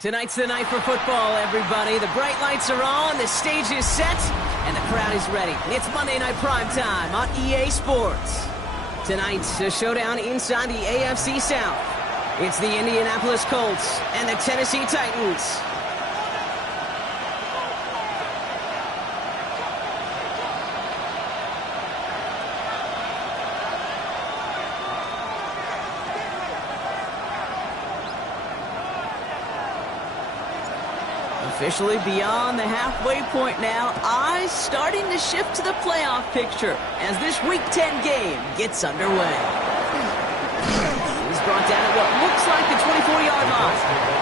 Tonight's the night for football, everybody. The bright lights are on, the stage is set, and the crowd is ready. It's Monday Night Primetime on EA Sports. Tonight's a showdown inside the AFC South. It's the Indianapolis Colts and the Tennessee Titans. Officially beyond the halfway point now, eyes starting to shift to the playoff picture as this Week 10 game gets underway. He's brought down at what looks like the 24-yard line.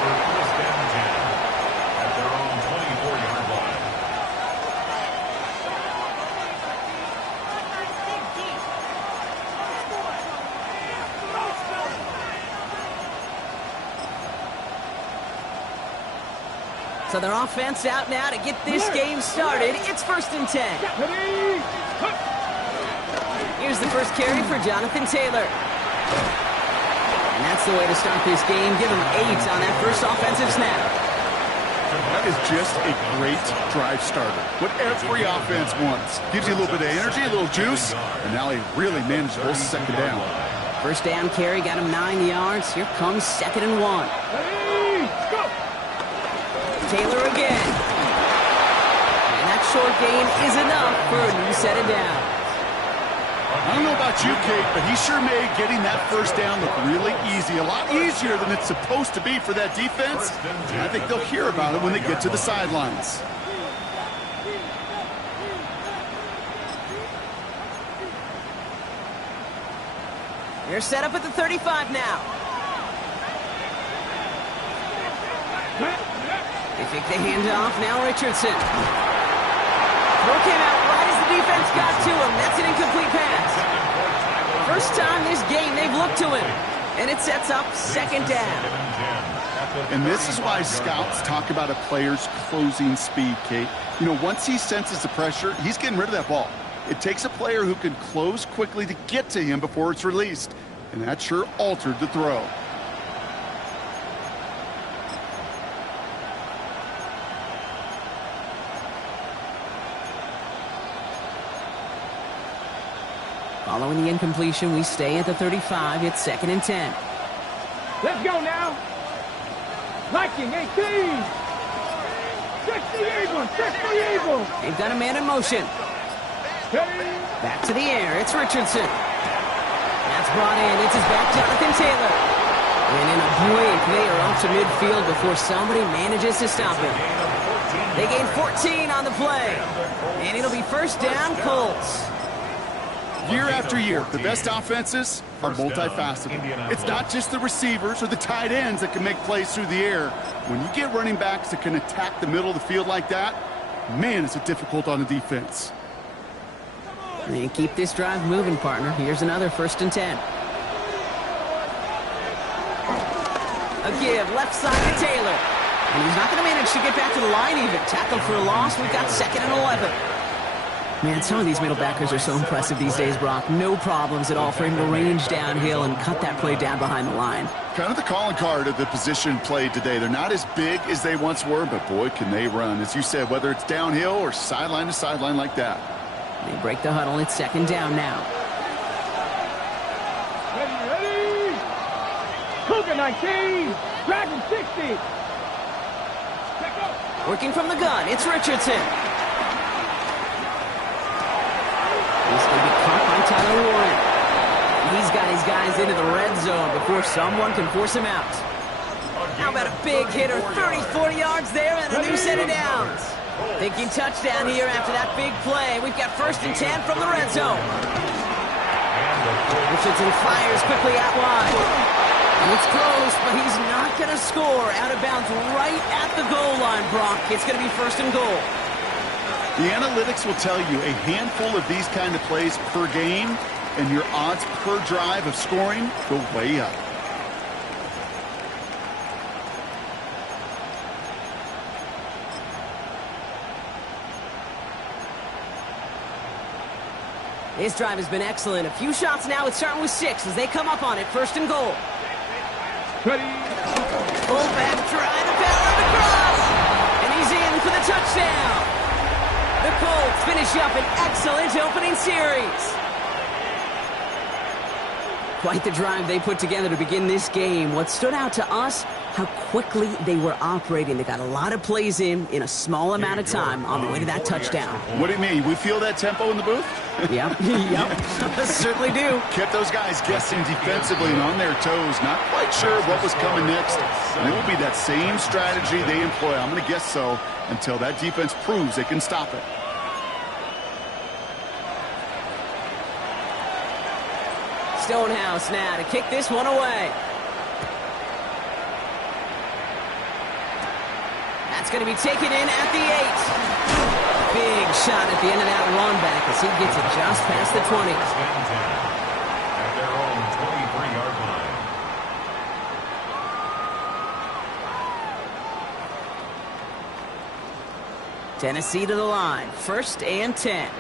So their offense out now to get this game started. It's 1st and 10. Here's the first carry for Jonathan Taylor. And that's the way to start this game. Give him 8 on that first offensive snap. That is just a great drive starter. What every offense wants. Gives you a little bit of energy, a little juice, and now he really managed to hold second down. First down carry got him 9 yards. Here comes 2nd and 1. Taylor again. And that short gain is enough for a new set of downs. I don't know about you, Kate, but he sure made getting that first down look really easy. A lot easier than it's supposed to be for that defense. And I think they'll hear about it when they get to the sidelines. They're set up at the 35 now. They take the handoff. Now Richardson. Throw came out right as the defense got to him. That's an incomplete pass. First time this game they've looked to him. And it sets up 2nd down. And this is why scouts talk about a player's closing speed, Kate. You know, once he senses the pressure, he's getting rid of that ball. It takes a player who can close quickly to get to him before it's released. And that sure altered the throw. Following the incompletion, we stay at the 35. It's 2nd and 10. Let's go now. Liking 18. 60 Eagles. 60 Eagles. They've got a man in motion. Back to the air. It's Richardson. That's brought in. It's his back, Jonathan Taylor. And in a blink, they are off to midfield before somebody manages to stop him. They gain 14 on the play. And it'll be 1st down, Colts. Year after year, the best offenses are multifaceted. It's not just the receivers or the tight ends that can make plays through the air. When you get running backs that can attack the middle of the field like that, man, is it difficult on the defense. And keep this drive moving, partner. Here's another 1st and 10. A give, left side to Taylor. And he's not going to manage to get back to the line even. Tackle for a loss. We've got 2nd and 11. Man, some of these middle backers are so impressive these days, Brock. No problems at all for him to range downhill and cut that play down behind the line. Kind of the calling card of the position played today. They're not as big as they once were, but boy, can they run. As you said, whether it's downhill or sideline to sideline like that. They break the huddle. It's 2nd down now. Ready. Cougar 19. Dragon 60. Working from the gun, it's Richardson. He's going to be caught by Tyler Warren. He's got his guys into the red zone before someone can force him out. How about a big hitter, 30, 40 yards there, and a new set of downs. Thinking touchdown here after that big play. We've got 1st and 10 from the red zone. Richardson fires quickly out wide. And it's close, but he's not going to score. Out of bounds right at the goal line, Brock. It's going to be 1st and goal. The analytics will tell you a handful of these kind of plays per game, and your odds per drive of scoring go way up. This drive has been excellent. A few shots now. It's starting with 6 as they come up on it. 1st and goal. Ready. Fullback trying to power finish up an excellent opening series. Quite the drive they put together to begin this game. What stood out to us, how quickly they were operating. They got a lot of plays in a small amount of time on the way to that touchdown. What do you mean? We feel that tempo in the booth? Yep, certainly do. Kept those guys guessing defensively and on their toes. Not quite sure what was coming next. And it will be that same strategy they employ. I'm going to guess so until that defense proves they can stop it. Stonehouse now to kick this one away. That's going to be taken in at the 8. Big shot at the end of that run back as he gets it just past the 20. At their own 23-yard line. Tennessee to the line. 1st and 10.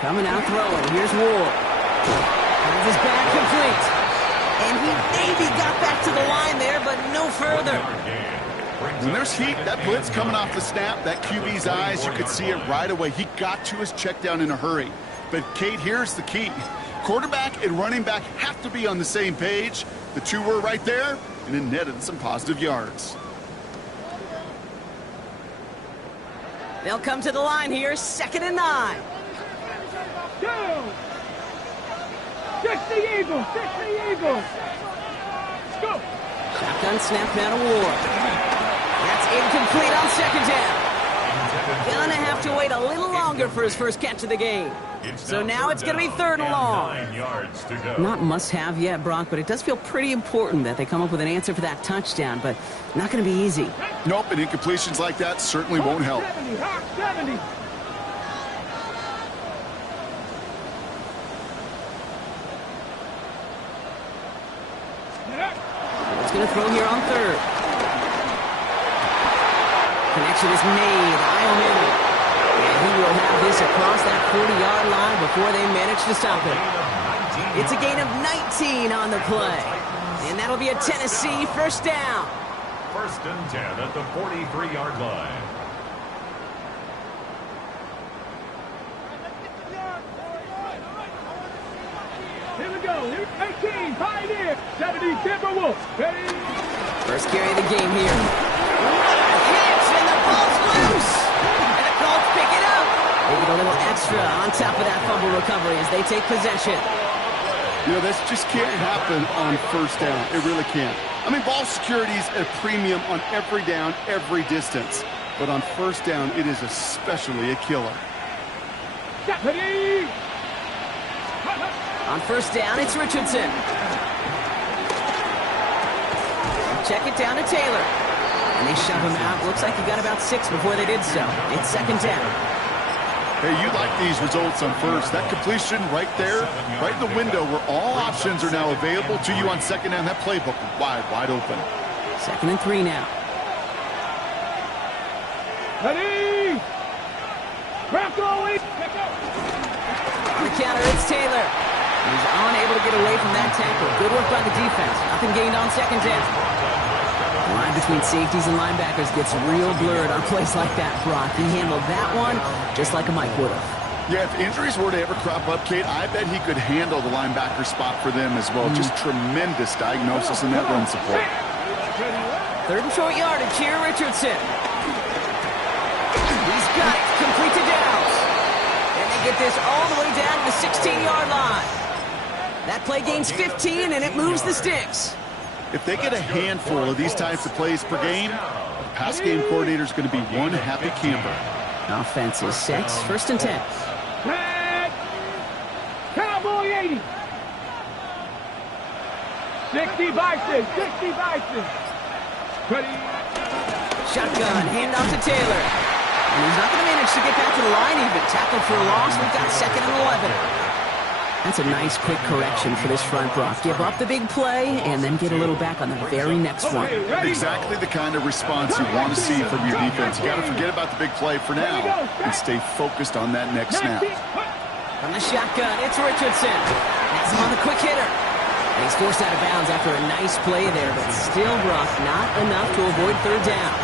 Coming out throwing. Here's Ward. Has his back complete. And he maybe got back to the line there, but no further. When there's heat, that blitz coming off the snap, that QB's eyes, you could see it right away. He got to his check down in a hurry. But, Kate, here's the key. Quarterback and running back have to be on the same page. The two were right there, and it netted some positive yards. They'll come to the line here, 2nd and 9. Down. 60 Eagles. 60 Eagles. Let's go. Shotgun snap now to Ward. That's incomplete on 2nd down. Gonna have to wait a little longer for his first catch of the game. So now it's going to be 3rd and long. 9 yards to go. Not must-have yet, Brock, but it does feel pretty important that they come up with an answer for that touchdown, but not going to be easy. Nope, and incompletions like that certainly won't help. 70, Hawk 70. It's going to throw here on 3rd. Connection is made. Iowa. And he will have this across that 40-yard line before they manage to stop it. It's a gain of 19 on the play. And that'll be a Tennessee 1st down. 1st and 10 at the 43-yard line. Here we go. 18, Pioneer. 70, Timberwolves. Ready? First carry of the game here. Hits, and the ball's loose. And the Colts pick it up. They get a little extra on top of that fumble recovery as they take possession. You know, this just can't happen on 1st down. It really can't. I mean, ball security is at a premium on every down, every distance. But on 1st down, it is especially a killer. Ready? On 1st down, it's Richardson. Check it down to Taylor. And they shove him out. Looks like he got about 6 before they did so. It's 2nd down. Hey, you like these results on 1st. That completion right there, right in the window where all options are now available to you on 2nd down. That playbook wide open. 2nd and 3 now. Ready? Bronco, On the counter, it's Taylor. He's unable to get away from that tackle. Good work by the defense. Nothing gained on 2nd down. The line between safeties and linebackers gets real blurred on plays like that, Brock. He handled that one just like a Mike would have. Yeah, if injuries were to ever crop up, Kate, I bet he could handle the linebacker spot for them as well. Just tremendous diagnosis in that run support. 3rd and short yardage here, Richardson. He's got it. Complete to Downs. And they get this all the way down to the 16-yard line. That play gains 15, and it moves the sticks. If they get a handful of these types of plays per game, the pass game coordinator is going to be one happy camper. Offense is set. 1st and 10. Cowboy 80. 60 Bison. 60 Bison. Ready? Shotgun. Hand off to Taylor. And he's not going to manage to get back to the line even. Tackled for a loss. We've got 2nd and 11. That's a nice quick correction for this front, Brock. Give up the big play and then get a little back on the very next one. Exactly the kind of response you want to see from your defense. You got to forget about the big play for now and stay focused on that next snap. From the shotgun, it's Richardson. That's him on the quick hitter. And he's forced out of bounds after a nice play there, but still, Brock, not enough to avoid 3rd down.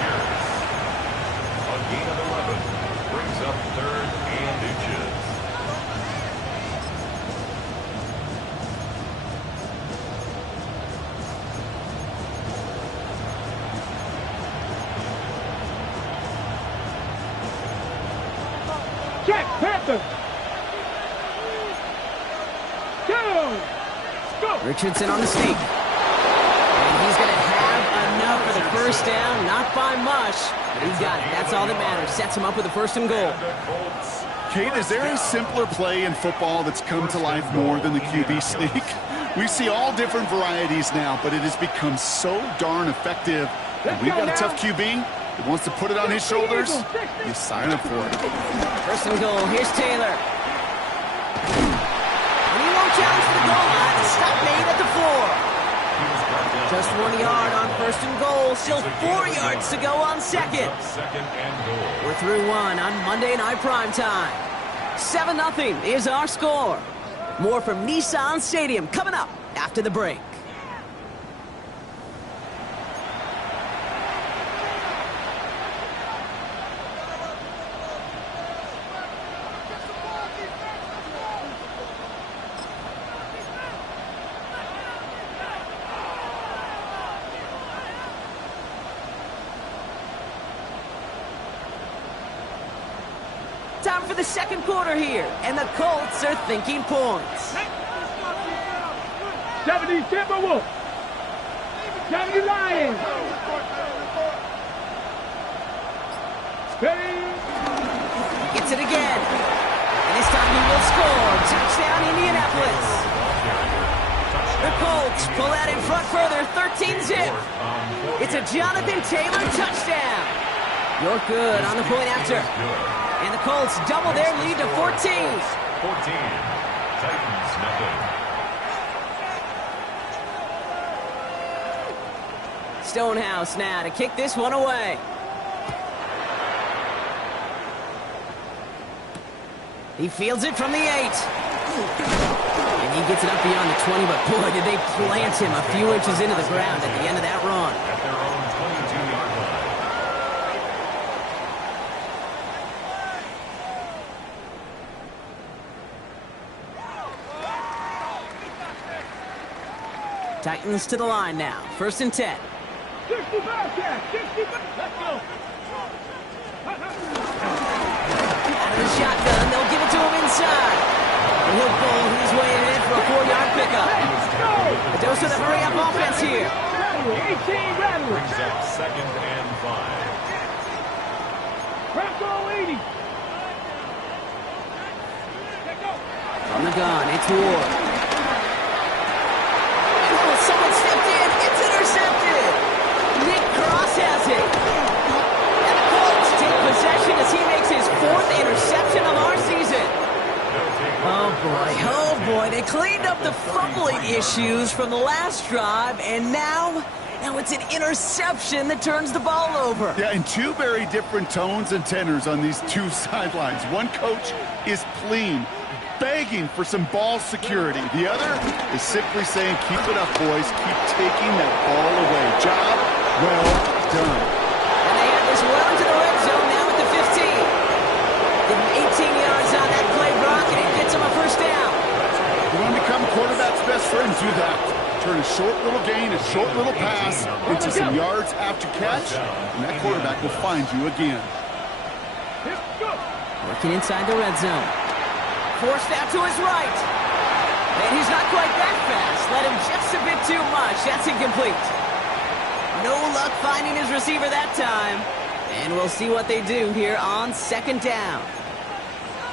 Richardson on the sneak. And he's going to have enough for the first down. Not by much, but he's got it. That's all that matters. Sets him up with a 1st and goal. Kate, is there a simpler play in football that's come to life more than the QB sneak? We see all different varieties now, but it has become so darn effective. And we've got a tough QB that wants to put it on his shoulders. You sign up for it. 1st and goal. Here's Taylor. And he won't challenge the goal line. The stop made at the 4. Just 1 yard on 1st and goal. Still 4 yards to go on 2nd. We're through 1 on Monday Night Primetime. 7-0 is our score. More from Nissan Stadium coming up after the break. Time for the 2nd quarter here, and the Colts are thinking points. 70 Timberwolves. 70 Lions. Steady. Gets it again. And this time he will score. Touchdown, Indianapolis. The Colts pull out in front further, 13-zip. It's a Jonathan Taylor touchdown. You're good on the point after. And the Colts double their lead to 14. 14. Titans, nothing. Stonehouse now to kick this one away. He fields it from the 8. And he gets it up beyond the 20, but boy, did they plant him a few inches into the ground at the end of that run. At their own 22-yard line. Titans to the line now. 1st and 10. 65, Jack. 65. Let's go. Out of the shotgun, they'll give it to him inside. And he'll bowl his way ahead for a 4-yard pickup. A dose of the hurry-up offense here. 18 rattle. Brings up 2nd and 5. Bronco 80. From the gun, it's Ward. Someone stepped in. It's intercepted. Nick Cross has it. And the Colts take possession as he makes his 4th interception of our season. Oh, boy. They cleaned up the fumbling issues from the last drive, and now it's an interception that turns the ball over. Yeah, and 2 very different tones and tenors on these 2 sidelines. One coach is pleading, begging for some ball security. The other is simply saying, keep it up, boys. Keep taking that ball away. Job well done. And they have this well into the red zone now at the 15. Give him 18 yards on that play, Brock, and it gets him a 1st down. You want to become a quarterback's best friend, do that. Turn a short little gain, a short little pass into some yards after catch, and that quarterback will find you again. Working inside the red zone. Forced out to his right. And he's not quite that fast. Let him just a bit too much. That's incomplete. No luck finding his receiver that time. And we'll see what they do here on 2nd down.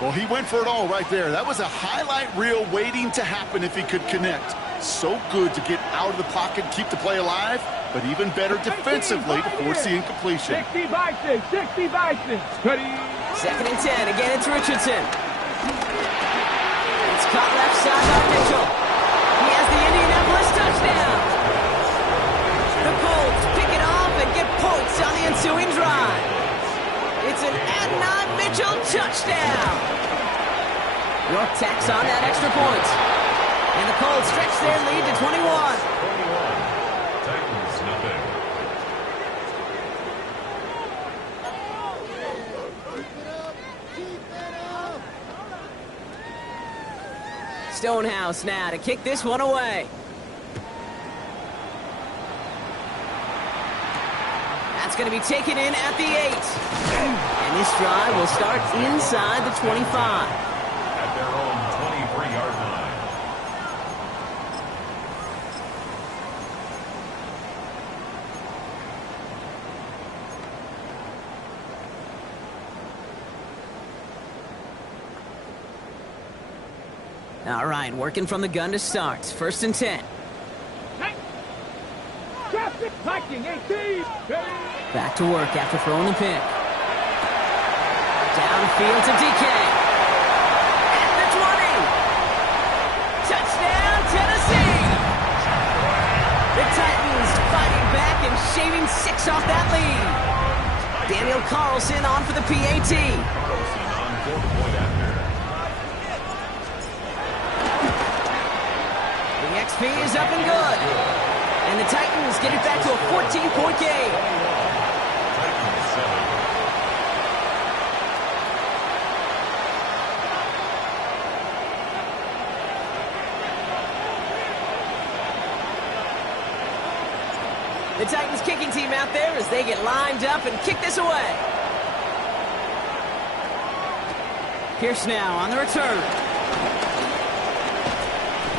Well, he went for it all right there. That was a highlight reel waiting to happen if he could connect. So good to get out of the pocket, keep the play alive, but even better defensively to force the incompletion. 60 Bison. 60 Bison. Steady. 2nd and 10. Again, it's Richardson. It's caught left side by Mitchell. He has the Indianapolis touchdown. The Colts pick it off and get points on the ensuing drive. It's an Adnan Mitchell touchdown. York tacks on that extra point. And the Colts stretch their lead to 21. 21. Titans, nothing. Stonehouse now to kick this one away. That's going to be taken in at the 8. And this drive will start inside the 25. At their own 23-yard line. All right, working from the gun to start. 1st and 10. Back to work after throwing the pick. Downfield to DK. At the 20. Touchdown, Tennessee. The Titans fighting back and shaving 6 off that lead. Daniel Carlson on for the PAT. Carlson on for the point after. The XP is up and good. And the Titans get it back to a 14-point game. Titans 7. The Titans kicking team out there as they get lined up and kick this away. Pierce now on the return.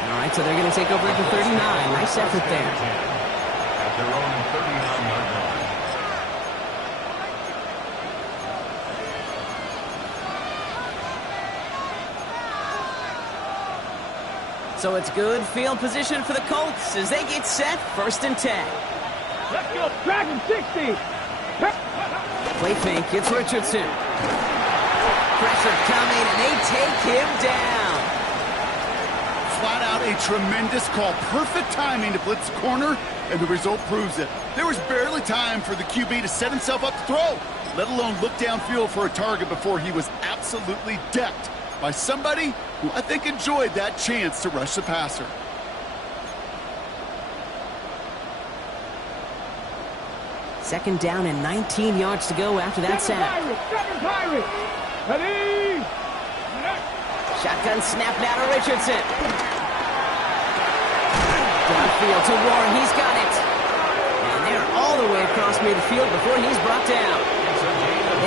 All right, so they're going to take over at the 39. Nice effort there. At their own 39-yard line. So it's good field position for the Colts as they get set. 1st and 10. Let's go. Dragon 60. Play fake. It's Richardson. Pressure coming, and they take him down. Flat out a tremendous call. Perfect timing to blitz the corner, and the result proves it. There was barely time for the QB to set himself up to throw, let alone look downfield for a target before he was absolutely decked by somebody who I think enjoyed that chance to rush the passer. Second down and 19 yards to go after that sack. Ready? Shotgun snap now to Richardson. Downfield to Warren. He's got it. And they're all the way across midfield before he's brought down.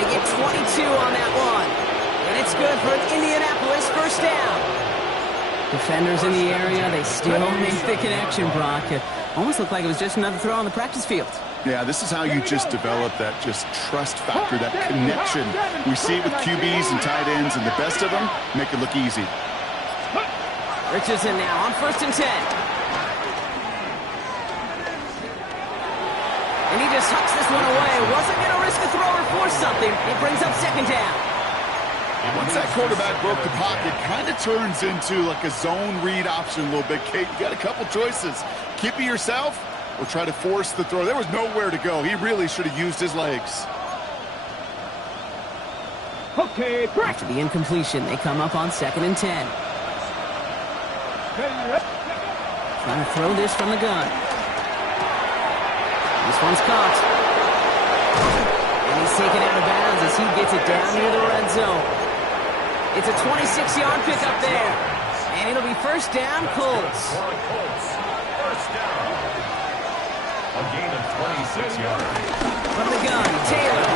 They get 22 on that one. And it's good for an Indianapolis 1st down. Defenders in the area, they still make the connection, Brock. It almost looked like it was just another throw on the practice field. Yeah, this is how you just develop that just trust factor, that connection. We see it with QBs and tight ends, and the best of them make it look easy. Richardson now on 1st and 10. And he just hucks this one away. Wasn't going to risk a throw or force something. It brings up 2nd down. Once that quarterback broke the pocket, kind of turns into like a zone read option a little bit. Kate, you got a couple choices. Keep it yourself or try to force the throw. There was nowhere to go. He really should have used his legs. Okay, after the incompletion, they come up on 2nd and 10. Trying to throw this from the gun. This one's caught. And he's taken out of bounds as he gets it down near the red zone. It's a 26-yard pickup there. And it'll be 1st down, Colts. First down. A gain of 26 yards. From the gun, Taylor.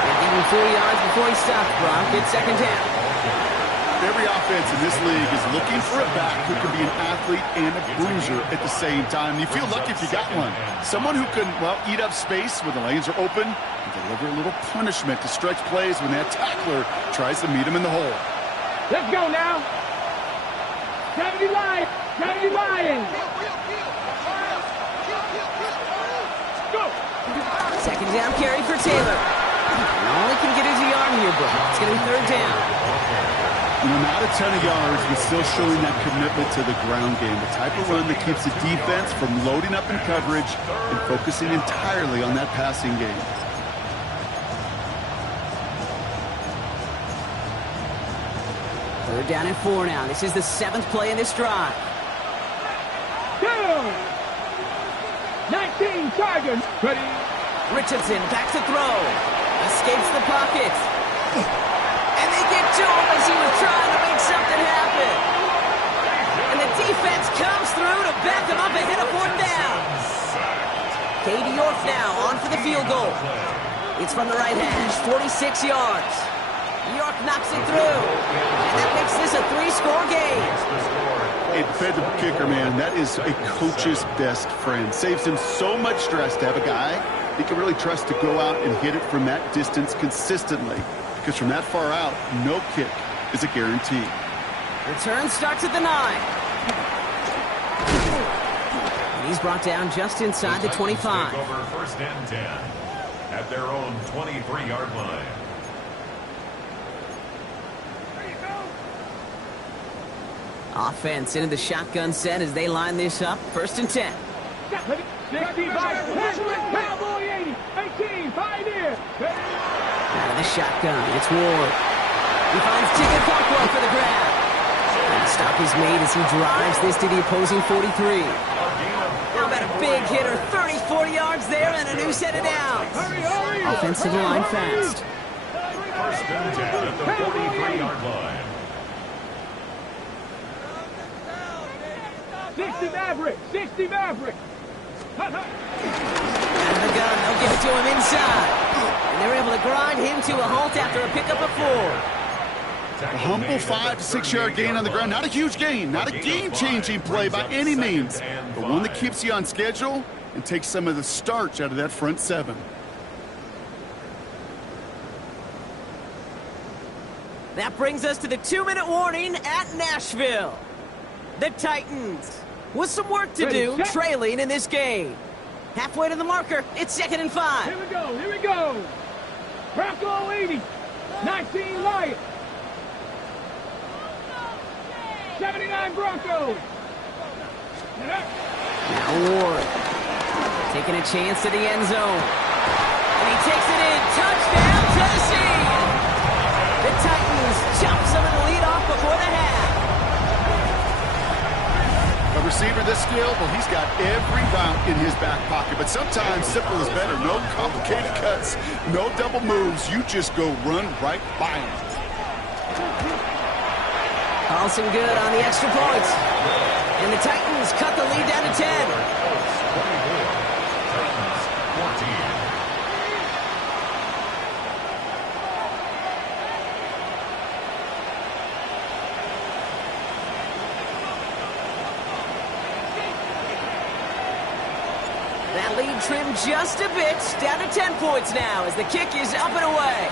They give him 4 yards before he stopped, Brock. It's 2nd down. Every offense in this league is looking for a back who can be an athlete and a bruiser at the same time. You feel lucky if you got one. Someone who can, well, eat up space when the lanes are open and deliver a little punishment to stretch plays when that tackler tries to meet him in the hole. Let's go now. 70 Lions. 70 Lions. Go. 2nd down carry for Taylor. Only can get his yard here, but it's going to be 3rd down. Not a ton of yards, but still showing that commitment to the ground game. The type of run that keeps the defense from loading up in coverage and focusing entirely on that passing game. Third down and 4 now. This is the 7th play in this drive. Down. 19 Tigers. Ready. Richardson back to throw. Escapes the pocket. And they get to him as he was trying to make something happen. And the defense comes through to back him up ahead of 4th down. Katie York now on for the field goal. It's from the right hash, 46 yards. York knocks it through. And that makes this a 3-score game. A defensive kicker, man, that is a coach's best friend. Saves him so much stress to have a guy he can really trust to go out and hit it from that distance consistently. Because from that far out, no kick is a guarantee. Return starts at the 9. And he's brought down just inside the 25. Take over first and 10 at their own 23-yard line. Offense into the shotgun set as they line this up. First and 10. 65, Cowboy 80, 18, 5 here. Out of the shotgun, it's Ward. He finds Ticket Cockwell for the grab. And the stop is made as he drives this to the opposing 43. How about a big hitter, 30, 40 yards there, and a new set of downs. Offense to the line fast. First and 10 at the 43-yard line. 60 Maverick, 60 Maverick. Out of the gun, they'll give it to him inside. And they're able to grind him to a halt after a pickup of 4. A humble 5 to 6 yard gain on the ground. Not a huge gain, not a game-changing play by any means, but one that keeps you on schedule and takes some of the starch out of that front 7. That brings us to the 2-minute warning at Nashville. The Titans with some work to do, trailing in this game. Halfway to the marker, it's 2nd and 5. Here we go, here we go. Bronco 80, 19 Lions. 79 Broncos. Now Ward taking a chance to the end zone. And he takes it in. Touchdown, Tennessee. The Titans chop some of the lead off before the half. A receiver this skilled, well, he's got every route in his back pocket, but sometimes simple is better. No complicated cuts, no double moves. You just go run right by him. Carlson good on the extra points. And the Titans cut the lead down to 10. Colts 24, Titans 14. That lead trimmed just a bit, down to 10 points now as the kick is up and away.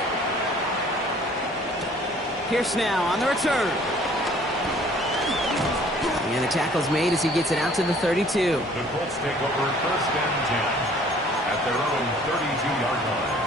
Pierce now on the return. And the tackle's made as he gets it out to the 32. The Colts take over first and 10 at their own 32-yard line.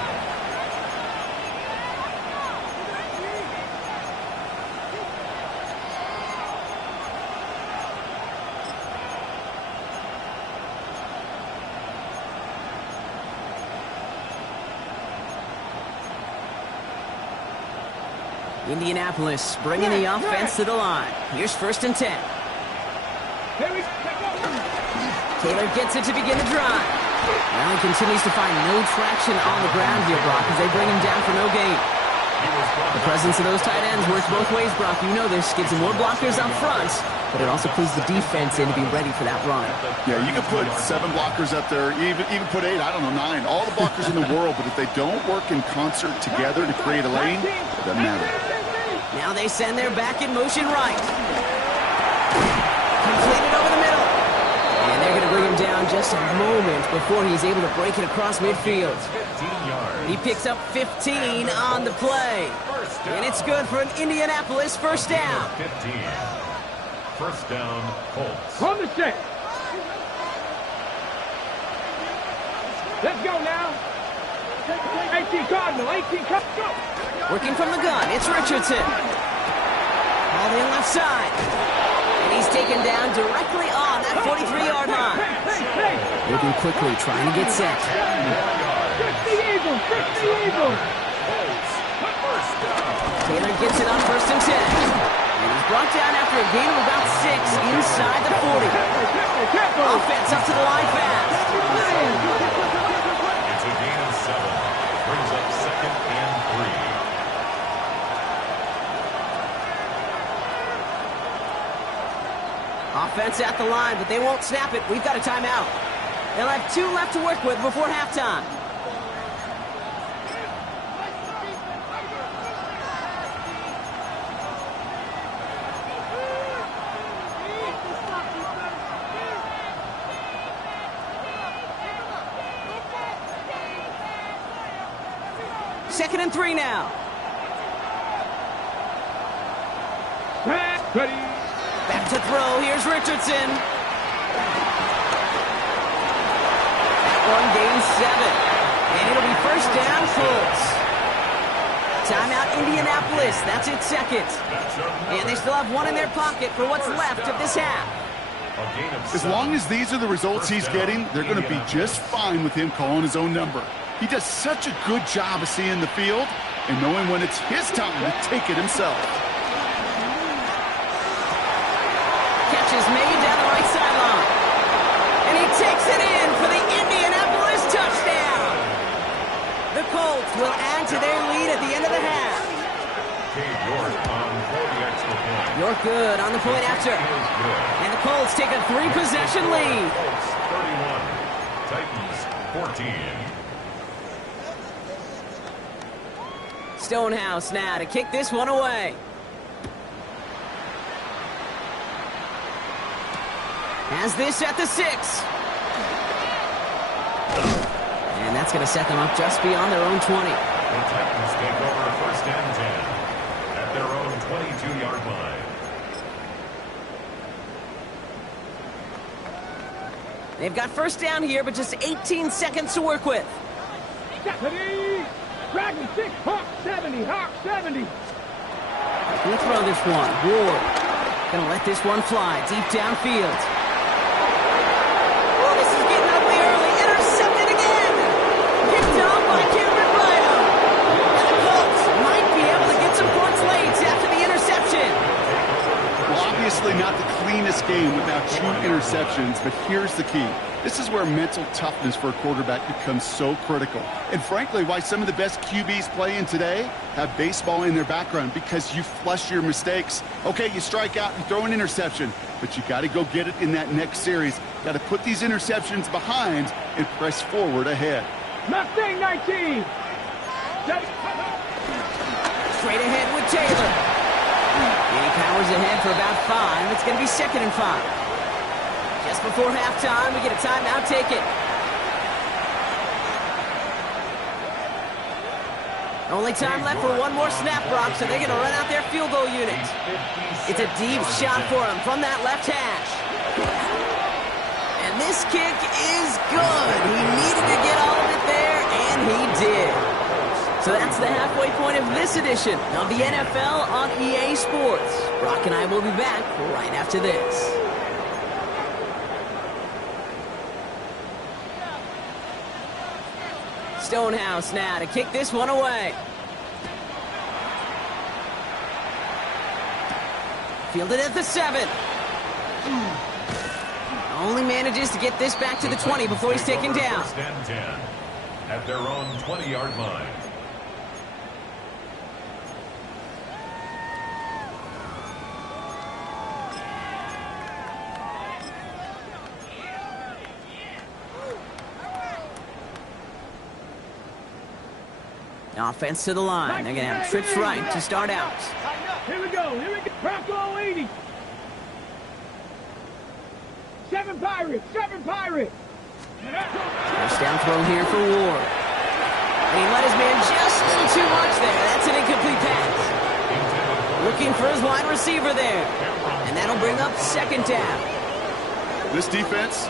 Indianapolis bringing the offense to the line. Here's first and 10. Taylor gets it to begin the drive. Well, he continues to find no traction on the ground here, Brock, as they bring him down for no gain. The presence of those tight ends works both ways, Brock. You know this. Gives them more blockers up front, but it also clues the defense in to be ready for that run. Yeah, you can put 7 blockers up there, even put 8, I don't know, 9. All the blockers in the world, but if they don't work in concert together to create a lane, it doesn't matter. Now they send their back in motion right. Completed over the middle. And they're going to bring him down just a moment before he's able to break it across midfield. 15 yards. He picks up 15 on the play. And it's good for an Indianapolis first down. 15. First down, Colts. On the set. Let's go now. 18 Cardinal, 18 Cardinal. Working from the gun, it's Richardson. All the left side. And he's taken down directly on that 43-yard line. Looking quickly, trying to get set. 50 Eagles, 50 Eagles. Taylor gets it on first and 10. And he's brought down after a gain of about 6 inside the 40. Offense up to the line fast. It's a gain of 7. Brings up 2nd and 3. Offense at the line, but they won't snap it. We've got a timeout. They'll have 2 left to work with before halftime. Second and 3 now. Ready. Back to throw. Here's Richardson. That one gains 7. And it'll be first down, Colts. Timeout, Indianapolis. That's its second. And they still have one in their pocket for what's left of this half. As long as these are the results he's getting, they're going to be just fine with him calling his own number. He does such a good job of seeing the field and knowing when it's his time to take it himself. Catch is made down the right sideline. And he takes it in for the Indianapolis touchdown. The Colts will add to their lead at the end of the half. York good on the point after. And the Colts take a 3-possession lead. Colts 31, Titans 14. Stonehouse now to kick this one away. Has this at the 6. And that's going to set them up just beyond their own 20. The Titans take over first and 10 at their own 22-yard line. They've got first down here, but just 18 seconds to work with. Ready. Dragon 6. Hawk 70. Hawk 70. Gonna throw this one. Ward. Gonna let this one fly deep downfield. Oh, this is getting ugly early. Intercepted again. Picked off by Cameron Brito. And the Colts might be able to get some points late after the interception. Well, obviously not the cleanest game without 2 interceptions, but here's the key. This is where mental toughness for a quarterback becomes so critical. And frankly, why some of the best QBs playing today have baseball in their background, because you flush your mistakes. Okay, you strike out and throw an interception, but you got to go get it in that next series. Got to put these interceptions behind and press forward ahead. Mustang 19. Straight ahead with Taylor. And he powers ahead for about 5. It's going to be 2nd and 5. Just before halftime, we get a timeout. Take it. Only time left for one more snap, Brock, so they're going to run out their field goal unit. It's a deep shot for him from that left hash. And this kick is good. He needed to get all of it there, and he did. So that's the halfway point of this edition of the NFL on EA Sports. Brock and I will be back right after this. Stonehouse now to kick this one away. Fielded at the 7. Only manages to get this back to the 20 before he's taken down. First and 10 at their own 20-yard line. Offense to the line. They're going to have trips right to start out. Here we go. Here we go. Bronco 80. 7 Pirates. 7 Pirates. First down throw here for Ward. And he let his man just a little too much there. That's an incomplete pass. Looking for his wide receiver there. And that'll bring up 2nd down. This defense,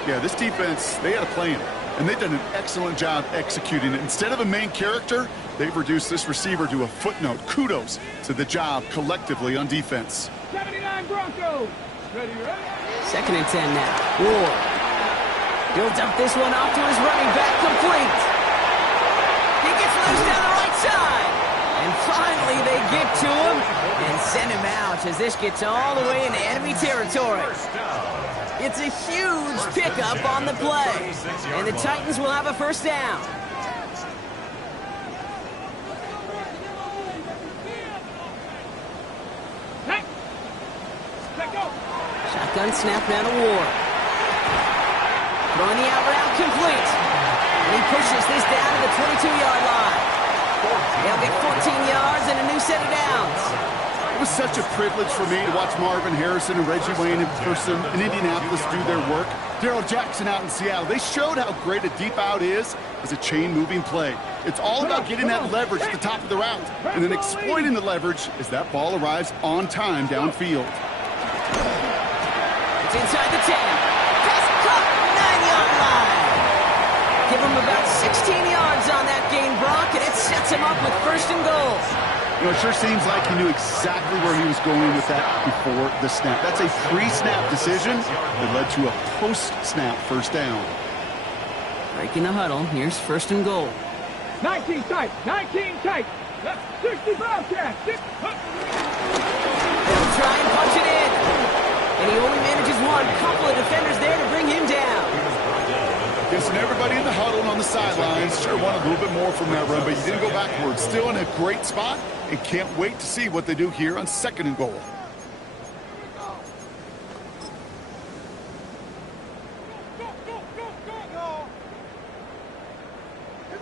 they had a plan. And they've done an excellent job executing it. Instead of a main character, they've reduced this receiver to a footnote. Kudos to the job collectively on defense. 79 Broncos. Ready. 2nd and 10 now. Ward. He'll dump this one off to his running back, complete. He gets loose down the right side. And finally they get to him and send him out as this gets all the way into enemy territory. It's a huge pickup on the play. And the Titans will have a first down. Shotgun snap now to Ward. Throwing the out route complete. And he pushes this down to the 22-yard line. They'll get 14 yards and a new set of downs. It was such a privilege for me to watch Marvin Harrison and Reggie Wayne in person in Indianapolis do their work. Darrell Jackson out in Seattle. They showed how great a deep out is as a chain-moving play. It's all about getting that leverage at the top of the route and then exploiting the leverage as that ball arrives on time downfield. inside the 10. Pass caught, 9-yard line. Give him about 16 yards on that gain, Brock, and it sets him up with first and goal. You know, it sure seems like he knew exactly where he was going with that before the snap. That's a pre-snap decision that led to a post-snap first down. Breaking the huddle. Here's first and goal. 19 tight. 19 tight. 65 cast. They'll try and punch it in. And he only manages one. Couple of defenders there to bring him down. Guessing everybody in the huddle and on the sidelines sure wanted a little bit more from that run, but he didn't go backwards. Still in a great spot and can't wait to see what they do here on second and goal.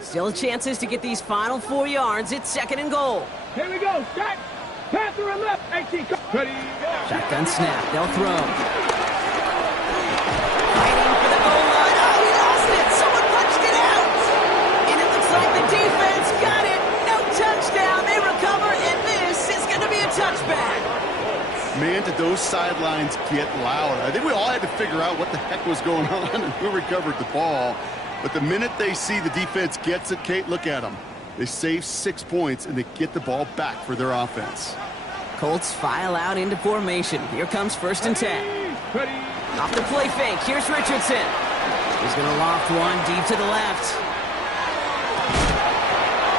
Still chances to get these final 4 yards. It's second and goal. Here we go. Stack. Panther and left. 18. Ready. Shotgun snap. They'll throw. Fighting for the goal line. Oh, he lost it. Someone punched it out. And it looks like the defense got it. No touchdown. They recover, and this is going to be a touchback. Man, did those sidelines get loud. I think we all had to figure out what the heck was going on and who recovered the ball. But the minute they see the defense gets it, Kate, look at them. They save 6 points, and they get the ball back for their offense. Colts file out into formation. Here comes first and 10. Ready. Off the play fake. Here's Richardson. He's going to loft one deep to the left.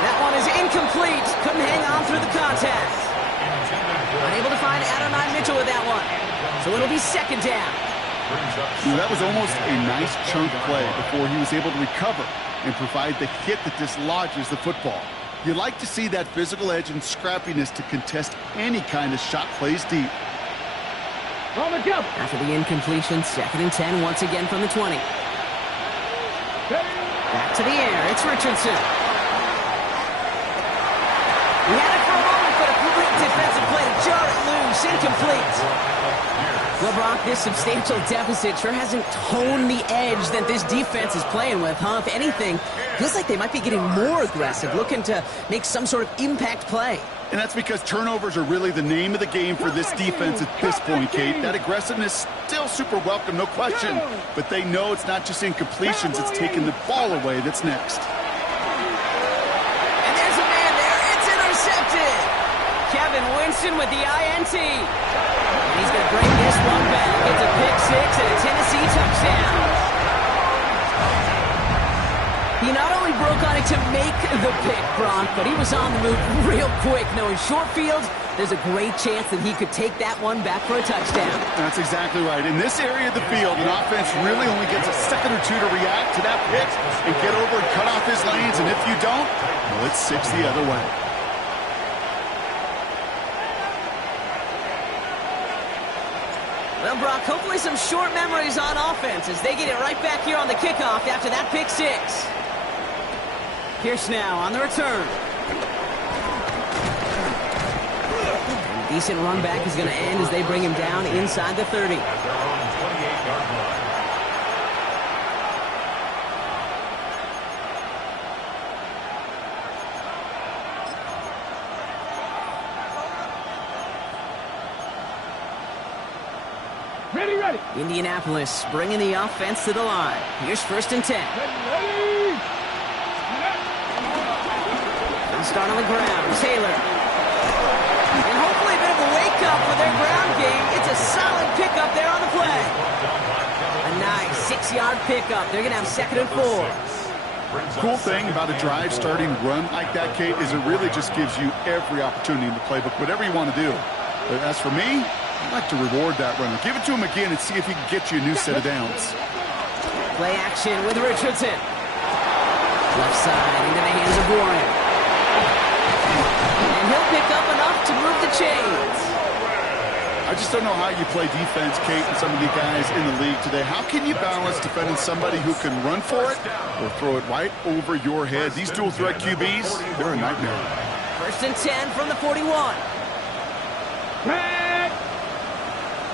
That one is incomplete. Couldn't hang on through the contact. Unable to find Adonai Mitchell with that one. So it'll be second down. That was almost a nice chunk play before he was able to recover and provide the hit that dislodges the football. You like to see that physical edge and scrappiness to contest any kind of shot plays deep. On the jump. After the incompletion, second and 10 once again from the 20. Back to the air. It's Richardson. He had it for a moment, but a great defensive play to jar it loose. Incomplete. Well, Brock, this substantial deficit sure hasn't toned the edge that this defense is playing with, huh? If anything, feels like they might be getting more aggressive, looking to make some sort of impact play. And that's because turnovers are really the name of the game for this defense at this point, Kate. That aggressiveness still super welcome, no question. But they know it's not just incompletions, it's taking the ball away that's next. And there's a man there. It's intercepted. Kevin Winston with the INT. And he's going to bring this one back. It's a pick six and a Tennessee touchdown. He not only broke on it to make the pick, Brock, but he was on the move real quick. Knowing short field, there's a great chance that he could take that one back for a touchdown. That's exactly right. In this area of the field, an offense really only gets a second or two to react to that pick and get over and cut off his lanes. And if you don't, well, it's 6 the other way. Well, Brock, hopefully some short memories on offense as they get it right back here on the kickoff after that pick six. Pierce now on the return. And a decent run back is going to end as they bring him down inside the 30. Ready, ready. Indianapolis bringing the offense to the line. Here's first and 10. Ready. They'll start on the ground. Taylor. And hopefully a bit of a wake-up for their ground game. It's a solid pickup there on the play. A nice 6-yard pickup. They're going to have second and 4. Cool thing about a drive starting run like that, Kate, is it really just gives you every opportunity in the playbook, whatever you want to do. But as for me, I'd like to reward that runner. Give it to him again and see if he can get you a new set of downs. Play action with Richardson. Left side into the hands of Warren. And he'll pick up enough to move the chains. I just don't know how you play defense, Kate, and some of you guys in the league today. How can you balance defending somebody who can run for it or throw it right over your head? These dual threat QBs, they're a nightmare. First and 10 from the 41. Red.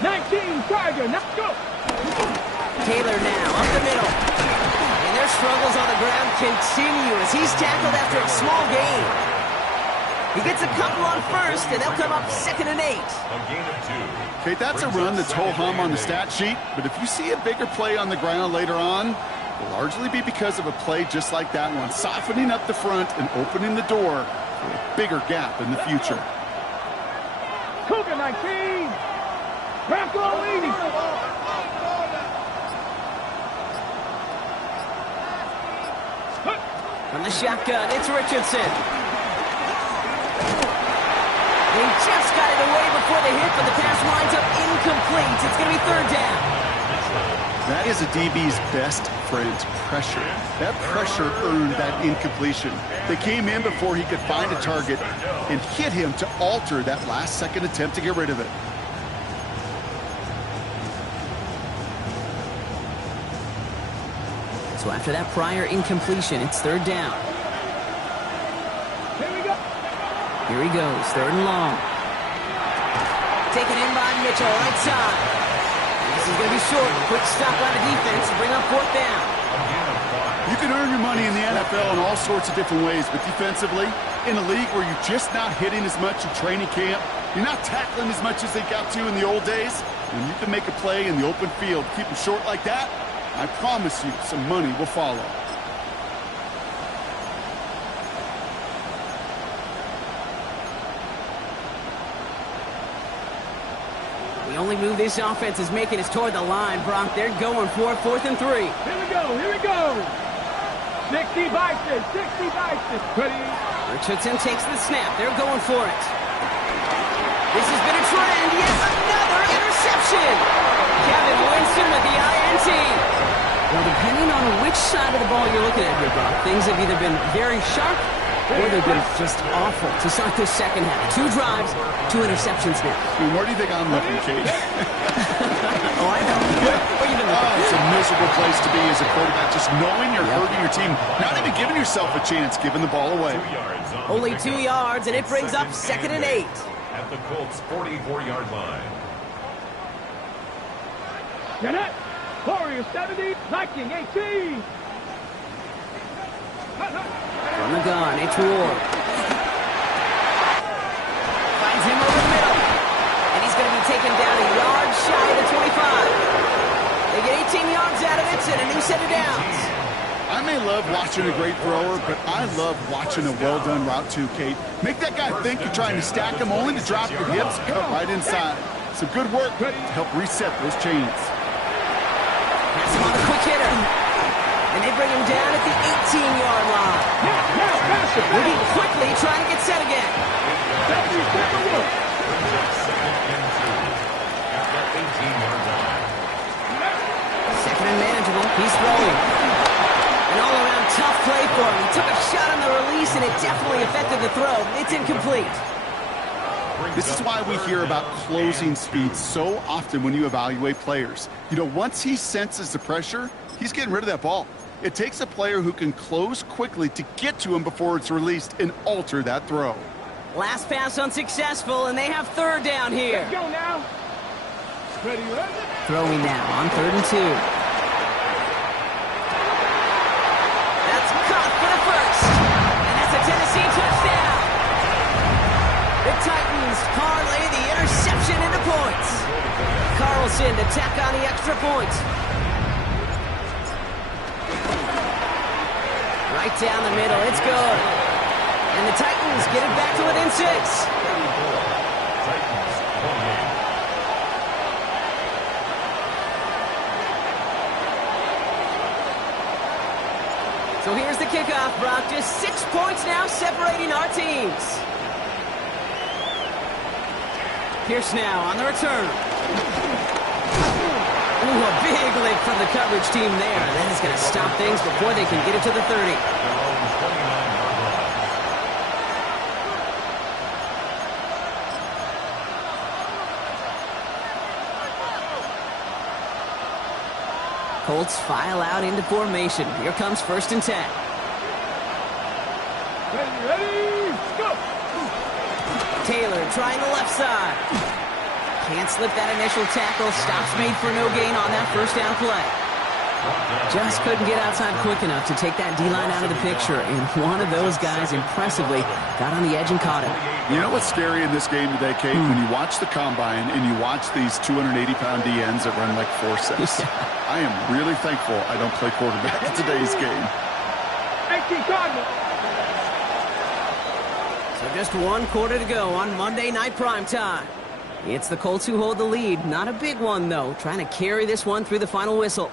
19 Tiger. Let's go. Taylor now up the middle. And their struggles on the ground continue as he's tackled after a small gain. He gets a couple on first, and they'll come up 2nd and 8. A gain of 2. Okay, that's a run that's ho-hum on the stat sheet, but if you see a bigger play on the ground later on, it'll largely be because of a play just like that one, softening up the front and opening the door for a bigger gap in the future. Cougar 19. Bronco 80. From the shotgun, it's Richardson. He just got it away before the hit, but the pass winds up incomplete. It's going to be 3rd down. That is a DB's best friend, pressure. That pressure earned that incompletion. They came in before he could find a target and hit him to alter that last-second attempt to get rid of it. So after that prior incompletion, it's 3rd down. Here we go. Here he goes, 3rd and long. Taken in by Mitchell, right side. This is going to be short. Quick stop by the defense to bring up 4th down. You can earn your money in the NFL in all sorts of different ways, but defensively, in a league where you're just not hitting as much in training camp, you're not tackling as much as they got to in the old days, when you can make a play in the open field, keep them short like that, I promise you some money will follow. Here The only move this offense is making is toward the line, Brock. They're going for 4th and 3. we go. Here we go. 60 biceps. 60 biceps. Ready? Richardson takes the snap. They're going for it. This has been a trend. Yes, another interception. Kevin Winston with the INT. Well, depending on which side of the ball you're looking at here, Brock, things have either been very sharp or they've been just awful to start this second half. 2 drives, 2 interceptions now. I mean, where do you think I'm looking, Kate? Oh, I know. It's a miserable place to be as a quarterback, just knowing you're hurting your team, not even giving yourself a chance, giving the ball away. 2 yards on Only 2 yards, and it brings up 2nd and 8. At the Colts' 44-yard line. Get it. Warrior 70. Viking 18. From the gun, it's Ward. Finds him over the middle. And he's going to be taken down a yard shy of the 25. They get 18 yards out of it and a new set of downs. I may love watching a great thrower, but I love watching a well-done route too, Kate. Make that guy think you're trying to stack him only to drop your hips, cut right inside. Some good work to help reset those chains. Pass him on the quick hitter. And they bring him down at the 18-yard line. Moving quickly, trying to get set again. Second and manageable. He's throwing. An all-around tough play for him. He took a shot on the release, and it definitely affected the throw. It's incomplete. This is why we hear about closing speed so often when you evaluate players. You know, once he senses the pressure, he's getting rid of that ball. It takes a player who can close quickly to get to him before it's released and alter that throw. Last pass unsuccessful, and they have 3rd down here. Let's go now. Ready? Throwing now on 3rd and 2. That's caught for the first. And that's a Tennessee touchdown. The Titans parlay the interception into points. Carlson to tack on the extra point. Right down the middle, it's good. And the Titans get it back to within 6. So here's the kickoff, Brock. Just 6 points now separating our teams. Pierce now on the return. Ooh, a big lift from the coverage team there. That is going to stop things before they can get it to the 30. Colts file out into formation. Here comes 1st and 10. Ready, go! Taylor trying the left side. Can't slip that initial tackle. Stops made for no gain on that 1st down play. Just couldn't get outside quick enough to take that D-line out of the picture, and one of those guys impressively got on the edge and caught him. You know what's scary in this game today, Kate? When you watch the combine and you watch these 280-pound DNs that run like forceps. I am really thankful I don't play quarterback in today's game. So just 1 quarter to go on Monday Night Primetime. It's the Colts who hold the lead. Not a big one, though. Trying to carry this one through the final whistle.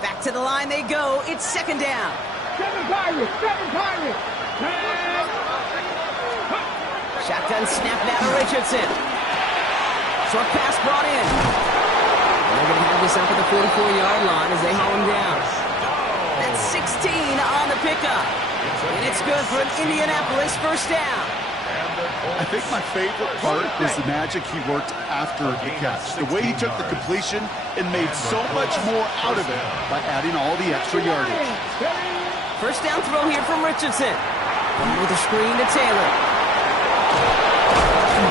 Back to the line they go. It's second down. 7 Pirates, 7 Pirates. Shotgun snap now to Richardson. Short pass brought in. And they're going to have this up at the 44-yard line as they haul him down. That's 16 on the pickup. And it's good for an Indianapolis first down. I think my favorite part was the magic he worked after the catch. The way he took the completion and made so much more out of it by adding all the extra yardage. First down throw here from Richardson. Going with a screen to Taylor.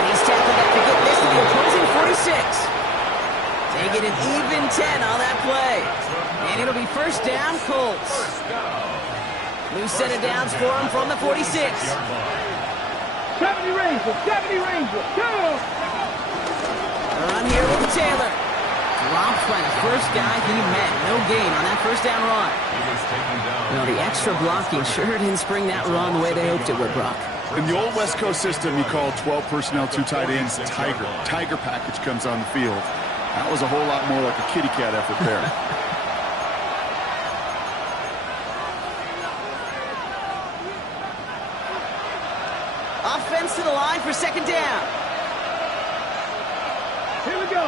He's tackled after getting this to the opposing 46. Taking an even 10 on that play. And it'll be first down, Colts. New set of downs for him from the 46. 70 Rangers, 70 Rangers, go! Run here with Taylor. Dropped by the first guy he met. No gain on that first down run. Well, the extra blocking sure didn't spring that run the way they hoped it would, Brock. In the old West Coast system, you call 12 personnel, 2 tight ends, Tiger. Tiger package comes on the field. That was a whole lot more like a kitty cat effort there. Offense to the line for second down. Here we go.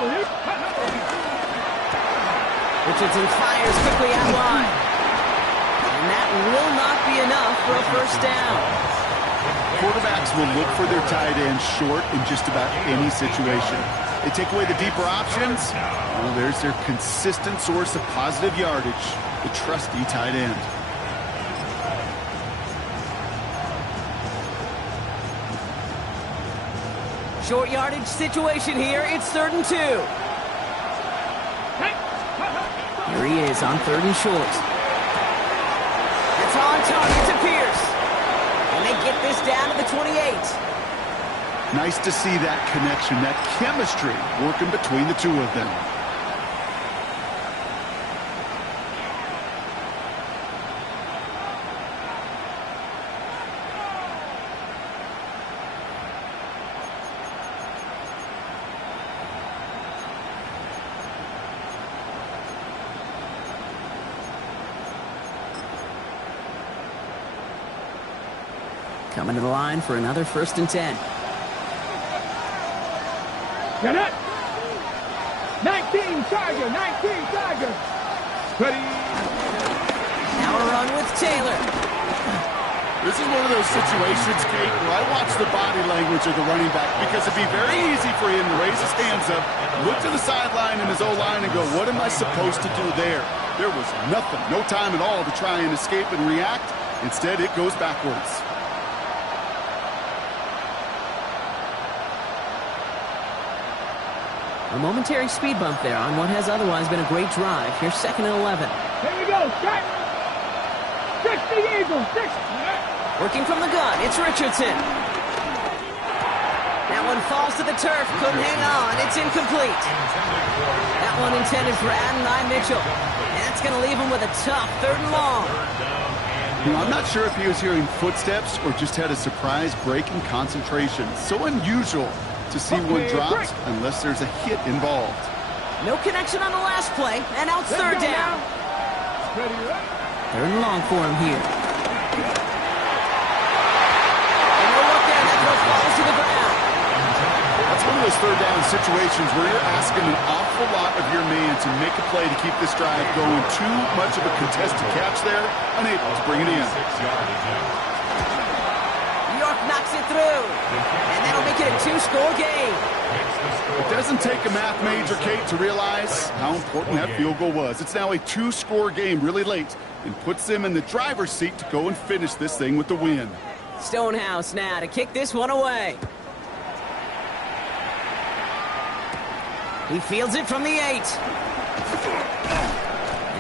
Richardson fires quickly out wide. And that will not be enough for a first down. Quarterbacks will look for their tight end short in just about any situation. They take away the deeper options. Well, there's their consistent source of positive yardage, the trusty tight end. Short yardage situation here. It's 3rd and 2. Here he is on 3rd and short. It's on target to Pierce. And they get this down to the 28. Nice to see that connection, that chemistry working between the two of them. Coming to the line for another 1st and 10. Get it! 19 Tiger, 19 Tiger. Ready? Now a run with Taylor. This is one of those situations, Kate, where I watch the body language of the running back because it'd be very easy for him to raise his hands up, look to the sideline in his O-line and go, what am I supposed to do there? There was nothing, no time at all to try and escape and react. Instead, it goes backwards. A momentary speed bump there on what has otherwise been a great drive. Here's 2nd and 11. Here we go. Strike. 60 Eagles. 60. Working from the gun, it's Richardson. That one falls to the turf. Couldn't hang on. It's incomplete. That one intended for Adonai Mitchell. And that's going to leave him with a tough 3rd and long. You know, I'm not sure if he was hearing footsteps or just had a surprise break in concentration. So unusual to see one drop unless there's a hit involved. No connection on the last play, and now it's 3rd down. 3rd and long for him here. And no look there, that throw falls to the ground. That's one of those third down situations where you're asking an awful lot of your man to make a play to keep this drive going. Too much of a contested catch there, unable to bring it in. York knocks it through, and that'll make it a two-score game. It doesn't take a math major, Kate, to realize how important that field goal was. It's now a two-score game really late and puts them in the driver's seat to go and finish this thing with the win. Stonehouse now to kick this one away. He fields it from the 8.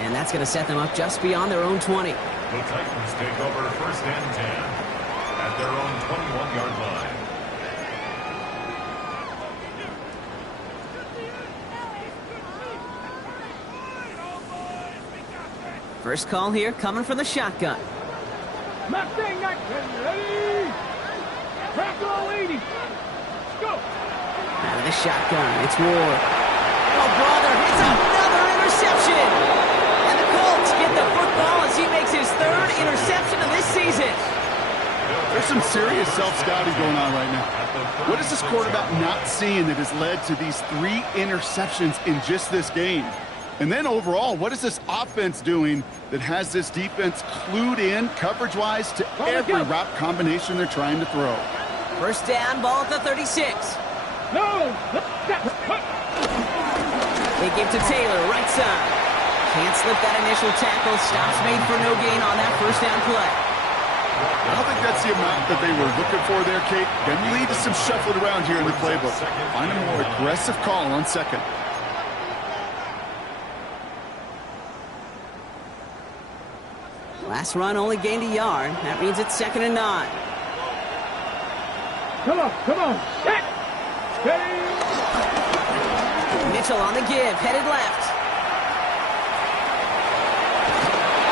And that's going to set them up just beyond their own 20. The Titans take over first and 10 at their own 21-yard line. First call here coming from the shotgun. Mustang action, ready? Track all 80. Go. Out of the shotgun, it's Ward. Oh, brother, it's another interception. And the Colts get the football as he makes his third interception of this season. There's some serious self-scouting going on right now. What is this quarterback not seeing that has led to these 3 interceptions in just this game? And then overall, what is this offense doing that has this defense clued in coverage-wise to every route combination they're trying to throw? First down, ball at the 36. No. They give to Taylor, right side. Can't slip that initial tackle. Stops made for no gain on that first down play. I don't think that's the amount that they were looking for there, Kate. Going to lead to some shuffling around here in the playbook. Find a more aggressive call on second. Last run only gained a yard. That means it's 2nd and 9. Come on. Set. Ready. Mitchell on the give, headed left.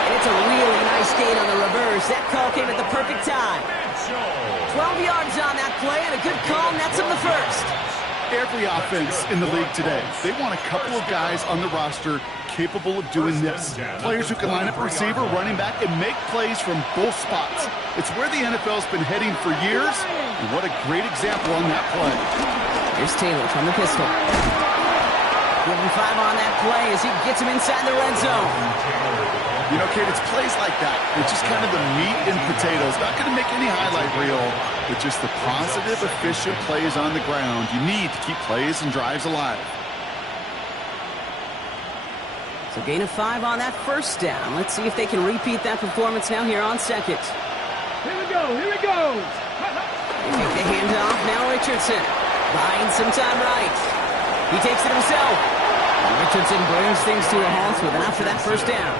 And it's a really nice gain on the reverse. That call came at the perfect time. 12 yards on that play, and a good call nets him the first. Every offense in the league today, they want a couple of guys on the roster capable of doing this. Players who can line up a receiver, running back, and make plays from both spots. It's where the NFL's been heading for years, and what a great example on that play. Here's Taylor from the pistol. Give him 5 on that play as he gets him inside the red zone. You know, Kate, it's plays like that. It's just kind of the meat and potatoes. Not going to make any highlight reel, but just the positive, efficient plays on the ground. You need to keep plays and drives alive. So gain of 5 on that first down. Let's see if they can repeat that performance now here on second. Here we go. They make the handoff. Now Richardson buying some time right. He takes it himself. And Richardson brings things to a halt with enough for that first down.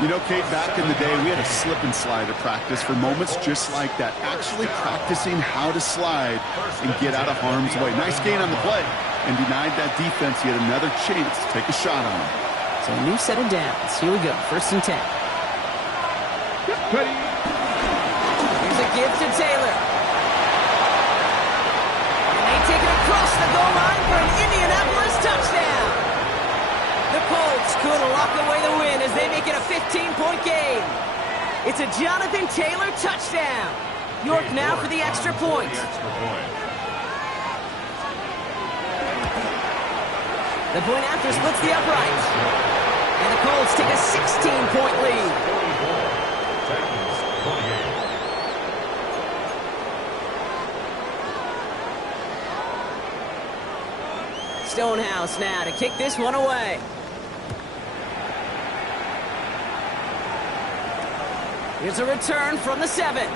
You know, Kate, back in the day, we had a slip and slide to practice for moments just like that. Actually practicing how to slide and get out of harm's way. Nice gain on the play and denied that defense yet another chance to take a shot on him. So a new set of downs. Here we go. 1st and 10. Ready. Here's a give to Taylor. And they take it across the goal line for an Indianapolis touchdown. The Colts could lock away the win as they make it a 15-point game. It's a Jonathan Taylor touchdown. York now for the extra point. The point after splits the upright. And the Colts take a 16-point lead. Stonehouse now to kick this one away. Here's a return from the 7.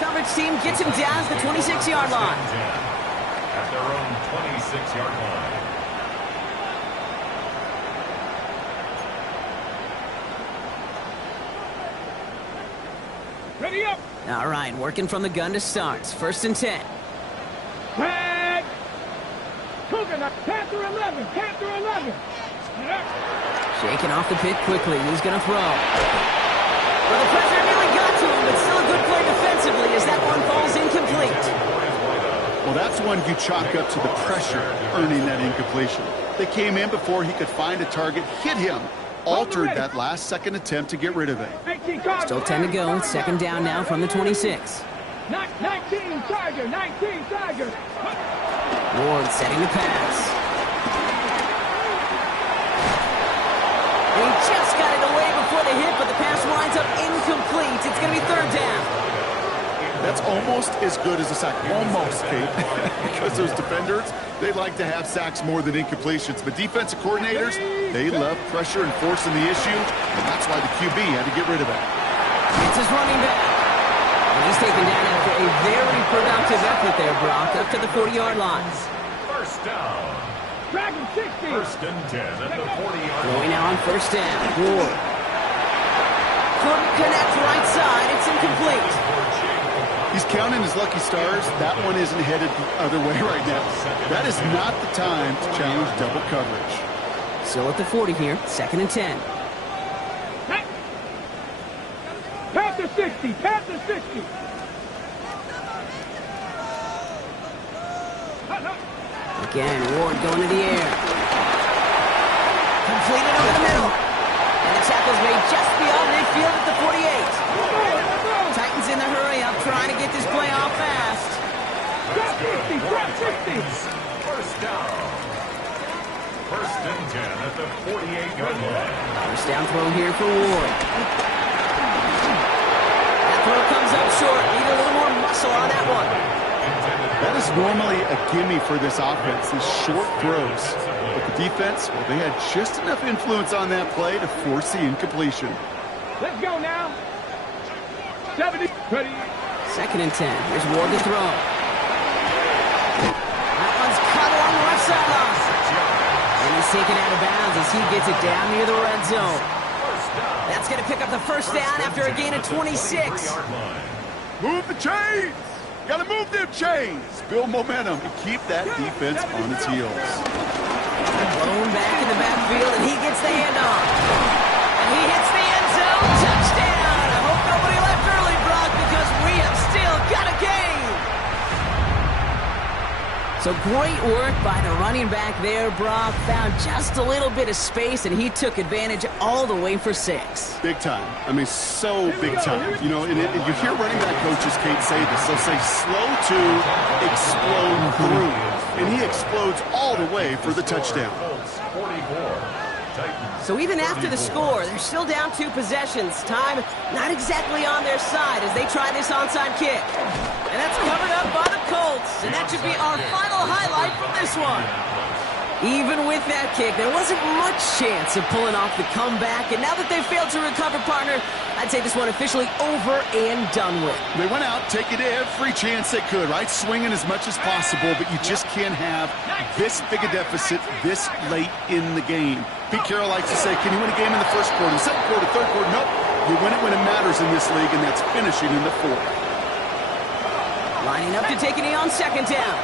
Coverage team gets him down to the 26-yard line. At their own 26-yard line. Ready up. All right, working from the gun to start. 1st and 10. Tag. Coconut. Panther 11. Panther 11. Shaking off the pit quickly. Who's going to throw? Well, the pressure nearly got to him, but still a good play defensively as that one falls incomplete. Well, that's one you chalk up to the pressure earning that incompletion. They came in before he could find a target, hit him, altered that last-second attempt to get rid of it. Still 10 to go. 2nd down now from the 26. 19 Tiger, 19 Tiger. Ward setting the pass. And he just got it away before the hit, but the pass winds up incomplete. It's going to be third down. That's almost as good as a sack. Almost, Kate. Because those defenders, they like to have sacks more than incompletions. But defensive coordinators, they love pressure and forcing the issue, and that's why the QB had to get rid of it. It's his running back. And he's taken down after a very productive effort there, Brock, up to the 40-yard line. First down. Dragon 60. First and 10 at the 40-yard line. Going now on first down. Ward. Couldn't connect right side. It's incomplete. He's counting his lucky stars. That one isn't headed the other way right now. That is not the time to challenge double coverage. Still at the 40 here. Second and 10. Panther 60. Panther 60. Again, Ward going to the air. Completed over the middle. And the tackle's made just beyond midfield at the 48. Titans in the hurry up, trying to get this play off fast. Drop 60. Drop 60. First down. First and 10 at the 48-yard line. First down throw here for Ward. That throw comes up short. Need a little more muscle on that one. That is normally a gimme for this offense, these short throws. But the defense, well, they had just enough influence on that play to force the incompletion. Let's go now. 70. Ready. Second and 10. Here's Ward to throw. That one's cut along the left sideline. And he's taken out of bounds as he gets it down near the red zone. That's going to pick up the first down after a gain of 26. Move the chains! Got to move them chains! Build momentum and keep that defense on its heels. Blown back in the backfield, and he gets the handoff. And he hits the end zone. Touchdown! I hope nobody left early, Brock, because we have still got a game. So great work by the running back there, Brock. Found just a little bit of space, and he took advantage all the way for 6. Big time. I mean, so big time. You know, and you hear running back coaches, Kate, say this. They'll say slow to explode through. And he explodes all the way for the touchdown. So even after the score, they're still down 2 possessions. Time not exactly on their side as they try this onside kick. And that's covered up by the Colts. And that should be our final highlight from this one. Even with that kick, there wasn't much chance of pulling off the comeback. And now that they've failed to recover, partner, I'd say this one officially over and done with. They went out taking every chance they could, right? Swinging as much as possible, but you just can't have this big a deficit this late in the game. Pete Carroll likes to say, can you win a game in the first quarter, second quarter, third quarter? Nope. You win it when it matters in this league, and that's finishing in the fourth. Lining up to take a knee on second down.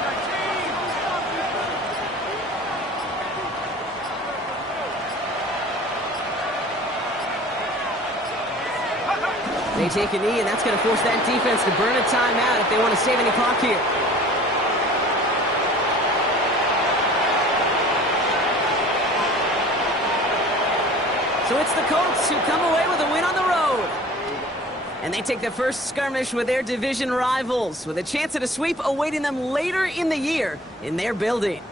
They take a knee, and that's going to force that defense to burn a timeout if they want to save any clock here. So it's the Colts who come away with a win on the road. And they take the first skirmish with their division rivals, with a chance at a sweep awaiting them later in the year in their building.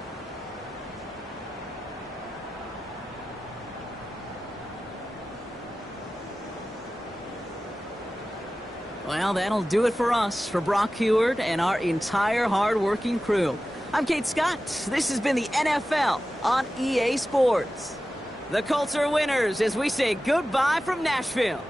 Well, that'll do it for us, for Brock Heward and our entire hard-working crew. I'm Kate Scott. This has been the NFL on EA Sports. The Colts are winners as we say goodbye from Nashville.